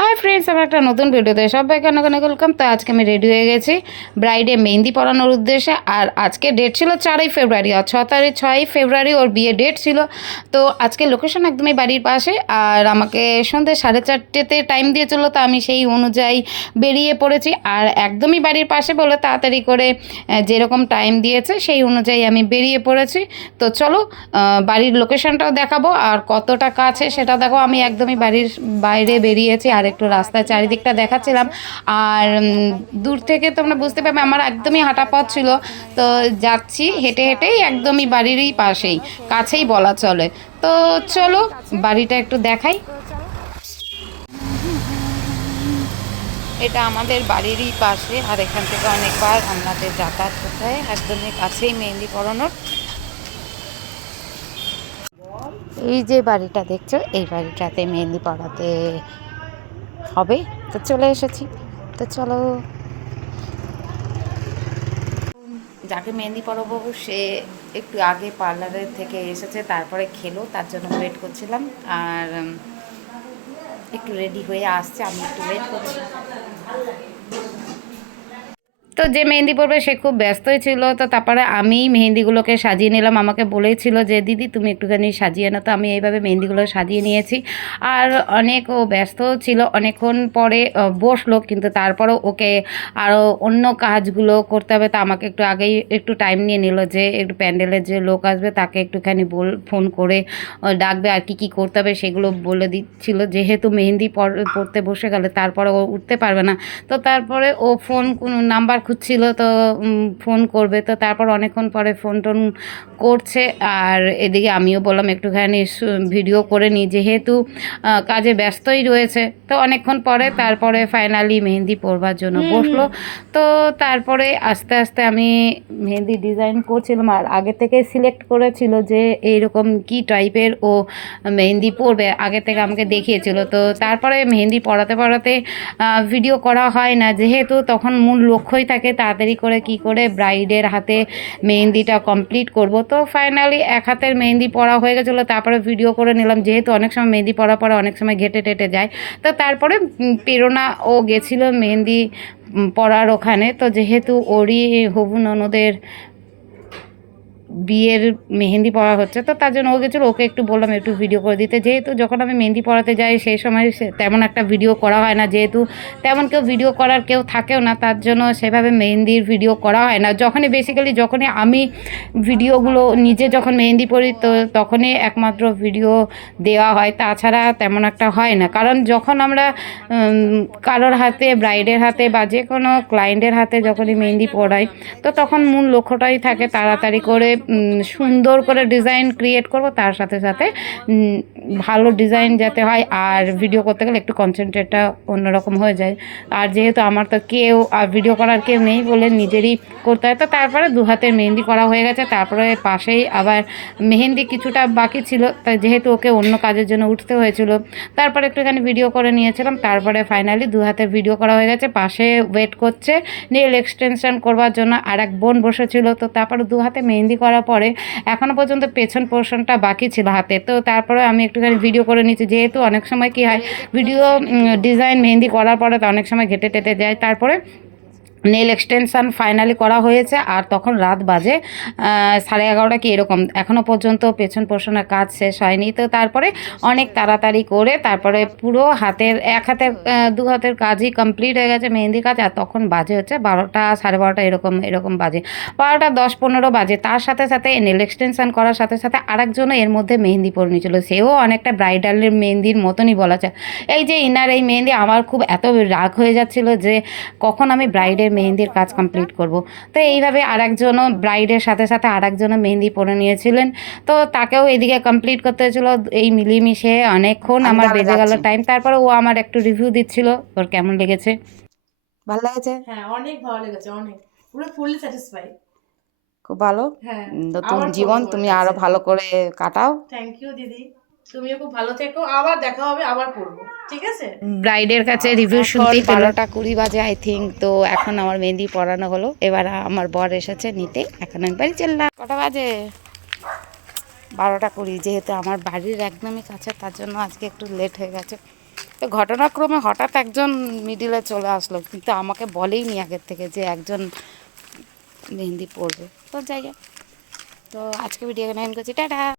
Hi friends, আমার একটা নতুন ভিডিওতে সবাইকে অনেক অনেক ওয়েলকাম। তো আজকে আমি রেডি হয়ে গেছি ব্রাইডে মেহেন্দি পরানোর উদ্দেশ্যে। আর আজকে ডেট ছিল 4ই ফেব্রুয়ারি, আর 6ই ফেব্রুয়ারি ওর বিয়ে ডেট ছিল। তো আজকে লোকেশন একদমই বাড়ির পাশে, আর আমাকে সন্ধ্যে 4:30তে টাইম দিয়েছিল। তো আমি সেই অনুযায়ী বেরিয়ে পড়েছি, আর একদমই বাড়ির পাশে বলে তাড়াতাড়ি করে যেরকম টাইম দিয়েছে সেই অনুযায়ী আমি বেরিয়ে পড়েছি। তো চলো বাড়ির লোকেশনটাও দেখাবো, আর কতটা কাছে সেটা দেখো। আমি একদমই বাড়ির বাইরে বেরিয়েছি, আর একটু রাস্তায় চারিদিকটা দেখাচ্ছিলাম। আর দূর থেকে তোমরা বুঝতে পারবে আমার একদমই হাঁটা পথ ছিল। তো যাচ্ছি হেঁটে হেঁটেই, একদমই বাড়িরই পাশেই, কাছেই বলা চলে। তো চলো বাড়িটা একটু দেখাই। এটা আমাদের বাড়িরই পাশে, আর এখান থেকে অনেকবার আমাদের যাতায়াত করতে হয়। একদমই কাছেই মেহেন্দি পরানোর। এই যে বাড়িটা দেখছো, এই বাড়িটাতে মেহেন্দি পরাতে হবে। তো চলে এসেছি। তো চলো, যাকে মেহেন্দি পরাবো সে একটু আগে পার্লারের থেকে এসেছে, তারপরে খেলো, তার জন্য ওয়েট করছিলাম। আর একটু রেডি হয়ে আসছে, আমি একটু ওয়েট করছি। তো যে মেহেন্দি পরবে সে খুব ব্যস্তই ছিল। তো তারপরে আমি মেহেন্দিগুলোকে সাজিয়ে নিলাম। আমাকে বলেছিল যে দিদি তুমি একটুখানি সাজিয়ে নাও। তো আমি এইভাবে মেহেন্দিগুলো সাজিয়ে নিয়েছি। আর অনেক ও ব্যস্ত ছিল, অনেকক্ষণ পরে বসলো, কিন্তু তারপরেও ওকে আরও অন্য কাজগুলো করতে হবে। তো আমাকে একটু আগেই একটু টাইম নিয়ে নিল, যে একটু প্যান্ডেলের যে লোক আসবে তাকে একটুখানি ফোন করে ডাকবে, আর কি কি করতে হবে সেগুলো বলে দিচ্ছিল। যেহেতু মেহেন্দি পড়তে বসে গেলে তারপরে ও উঠতে পারবে না। তো তারপরে ও ফোন নাম্বার খুঁজছিল, তো ফোন করবে। তো তারপর অনেকক্ষণ পরে ফোন টোন করছে। আর এদিকে আমিও বললাম একটুখানি ভিডিও করে নিই, যেহেতু কাজে ব্যস্তই রয়েছে। তো অনেকক্ষণ পরে তারপরে ফাইনালি মেহেন্দি পরবার জন্য বসলো। তো তারপরে আস্তে আস্তে আমি মেহেন্দি ডিজাইন করছিলাম, আর আগে থেকে সিলেক্ট করেছিল যে এইরকম কি টাইপের ও মেহেন্দি পরবে, আগে থেকে আমাকে দেখিয়েছিল। তো তারপরে মেহেন্দি পরাতে পরাতে ভিডিও করা হয় না, যেহেতু তখন মূল লক্ষ্যই থাকে তাড়াতাড়ি করে কি করে ব্রাইডের হাতে মেহেন্দিটা কমপ্লিট করব। তো ফাইনালি এক হাতের মেহেন্দি পরা হয়ে গেছিলো, তারপরে ভিডিও করে নিলাম। যেহেতু অনেক সময় মেহেন্দি পরার পরে অনেক সময় ঘেটে টেটে যায়। তো তারপরে প্রেরণা ও গেছিলো মেহেন্দি পরার ওখানে। তো যেহেতু ওরই হবু ননদের বিয়ের মেহেন্দি পরা হচ্ছে, তো তার জন্য ও গেছিলো, ওকে একটু বললাম একটু ভিডিও করে দিতে। যেহেতু যখন আমি মেহেন্দি পরাতে যাই সেই সময় তেমন একটা ভিডিও করা হয় না, যেহেতু তেমন কেউ ভিডিও করার কেউ থাকেও না, তার জন্য সেভাবে মেহেন্দির ভিডিও করা হয় না। যখনই আমি ভিডিওগুলো নিজে যখন মেহেন্দি পরি, তো তখনই একমাত্র ভিডিও দেওয়া হয়, তাছাড়া তেমন একটা হয় না। কারণ যখন আমরা কারোর হাতে, ব্রাইডের হাতে বা যে কোনো ক্লায়েন্টের হাতে যখনই মেহেন্দি পরাই, তো তখন মূল লক্ষ্যটাই থাকে তাড়াতাড়ি করে সুন্দর করে ডিজাইন ক্রিয়েট করব, তার সাথে সাথে ভালো ডিজাইন যাতে হয়। আর ভিডিও করতে গেলে একটু কনসেন্ট্রেটটা অন্যরকম হয়ে যায়। আর যেহেতু আমার তো কেউ ভিডিও করার কেউ নেই বলে নিজেরই করতে হয়। তো তারপরে দু হাতের মেহেন্দি করা হয়ে গেছে। তারপরে পাশেই আবার মেহেন্দি কিছুটা বাকি ছিল, তাই যেহেতু ওকে অন্য কাজের জন্য উঠতে হয়েছিল, তারপরে একটুখানি ভিডিও করে নিয়েছিলাম। তারপরে ফাইনালি দু হাতের ভিডিও করা হয়ে গেছে। পাশে ওয়েট করছে নেল এক্সটেনশন করবার জন্য আর এক বোন বসেছিল। তো তারপরে দু হাতে মেহেন্দি করার পরে এখনও পর্যন্ত পেছন পোর্শনটা বাকি ছিল হাতে। তো তারপরে আমি একটুখানি ভিডিও করে নিচ্ছি, যেহেতু অনেক সময় কি হয় ভিডিও ডিজাইন মেহেন্দি করার পরে তো অনেক সময় ঘেটে টেটে যায়। তারপরে নেল এক্সটেনশান ফাইনালি করা হয়েছে, আর তখন রাত বাজে 11:30 কি এরকম। এখনও পর্যন্ত পেছন পোর্শনের কাজ শেষ হয়নি। তো তারপরে অনেক তাড়াতাড়ি করে তারপরে পুরো হাতের এক হাতের দু হাতের কাজই কমপ্লিট হয়ে গেছে মেহেন্দি কাজ। আর তখন বাজে হচ্ছে 12টা 12:30 এরকম বাজে, 12:10-15 বাজে। তার সাথে সাথে নেল এক্সটেনশান করার সাথে সাথে আরেকজনও এর মধ্যে মেহেন্দি পরে নিয়েছিল। সেও অনেকটা ব্রাইডালের মেহেন্দির মতনই বলা যায়। এই যে ইনার এই মেহেন্দি, আমার খুব এত রাগ হয়ে যাচ্ছিলো যে কখন আমি ব্রাইডের মেহেন্দির কাজ কমপ্লিট করব। তো এইভাবে আরেকজনও ব্রাইডের সাথে সাথে আরেকজনও মেহেন্দি পরে নিয়েছিলেন। তো তাকেও এদিকে কমপ্লিট করতে হয়েছিল। এই মিলিয়ে অনেকক্ষণ আমার বেজে গেল টাইম। তারপরে ও আমার একটু রিভিউ দিচ্ছিল ওর কেমন লেগেছে। ভালো লেগেছে? হ্যাঁ, অনেক ভালো লেগেছে, অনেক। পুরো ফুললি স্যাটিসফাইড। খুব ভালো। হ্যাঁ, নতুন আবার করব জীবন তোমার তুমি আরো কাছে। ভালো করে কাটাও। থ্যাংক ইউ দিদি। তুমিও খুব ভালো থেকো। আবার দেখা হবে, আবার করব। ঠিক আছে? ব্রাইডের কাছে রিভিউ শুনতেই 12টা 20 বাজে আই থিঙ্ক। তো এখন আমার মেহেন্দি পরানো হলো, এবার আমার বর এসেছে নিতে। এখন আমি বাড়ি চললাম। কটা বাজে? 12টা 20। যেহেতু আমার বাড়ির একদমই কাছে, তার জন্য আজকে একটু লেট হয়ে গেছে। তো ঘটনাক্রমে হঠাৎ একজন মিডিলে চলে আসলো, কিন্তু আমাকে বলেই নি আগের থেকে যে একজন মেহেন্দি পরবে। তো যাই হোক, তো আজকে ভিডিও এখানে এন্ড করছি, টাটা।